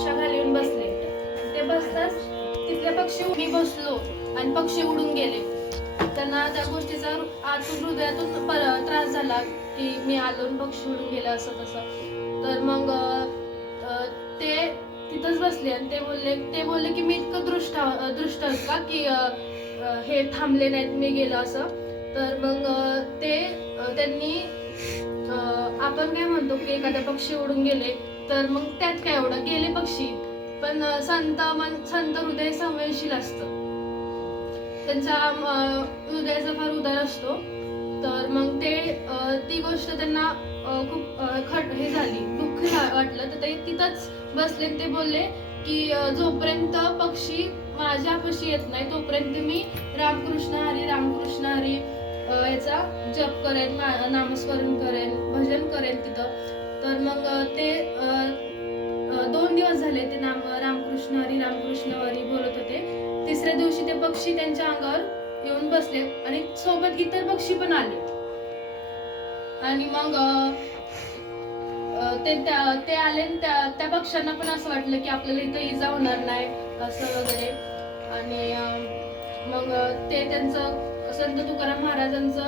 वृक्षाखाली येऊन बसले. ते बसताच तिथले पक्षी मी बसलो आणि पक्षी उडून गेले. त्यांना त्या गोष्टीचा आतून हृदयातून त्रास झाला की मी आलो आणि पक्षी उडून गेला असं तसं. तर मग ते तिथंच बसले आणि ते बोलले की मी इतकं दृष्ट का की हे थांबले नाहीत मी गेलो असं. तर मग त्यांनी आपण काय म्हणतो की एखाद्या पक्षी उडून गेले तर मग त्यात काय एवढं गेले पक्षी, पण संत हृदय संवेदनशील असतं, त्यांचा हृदयाचा फार उदार असतो. तर मग ती गोष्ट त्यांना खूप हे झाली, दुःख वाटलं. तर ते तिथंच बसले. ते बोलले की जोपर्यंत पक्षी माझ्यापाशी येत नाही तोपर्यंत मी रामकृष्ण हरी याचा जप करेन, नामस्मरण करेन, भजन करेन तिथं. तर मग ते 2 दिवस झाले ते रामकृष्ण हरी बोलत होते. तिसऱ्या दिवशी ते पक्षी त्यांच्या अंगावर येऊन बसले आणि सोबत इतर पक्षी पण आले. आणि मग ते आले. त्या पक्ष्यांना पण असं वाटलं की आपल्याला इथं इजा होणार नाही असं वगैरे. आणि मग ते त्यांचं संत तुकाराम महाराजांचं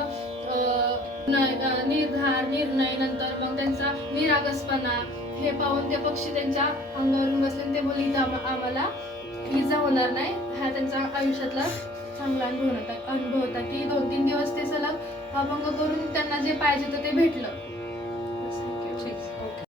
निर्णय नंतर मग त्यांचा निरागसपणा हे पाहून ते पक्षी त्यांच्या अंगावरून बसले. ते बोलले इथं आम्हाला इजा होणार नाही. हा त्यांचा आयुष्यातला चांगला अनुभव होता की 2-3 दिवस ते सलग अभंग करून त्यांना जे पाहिजे ते भेटलं.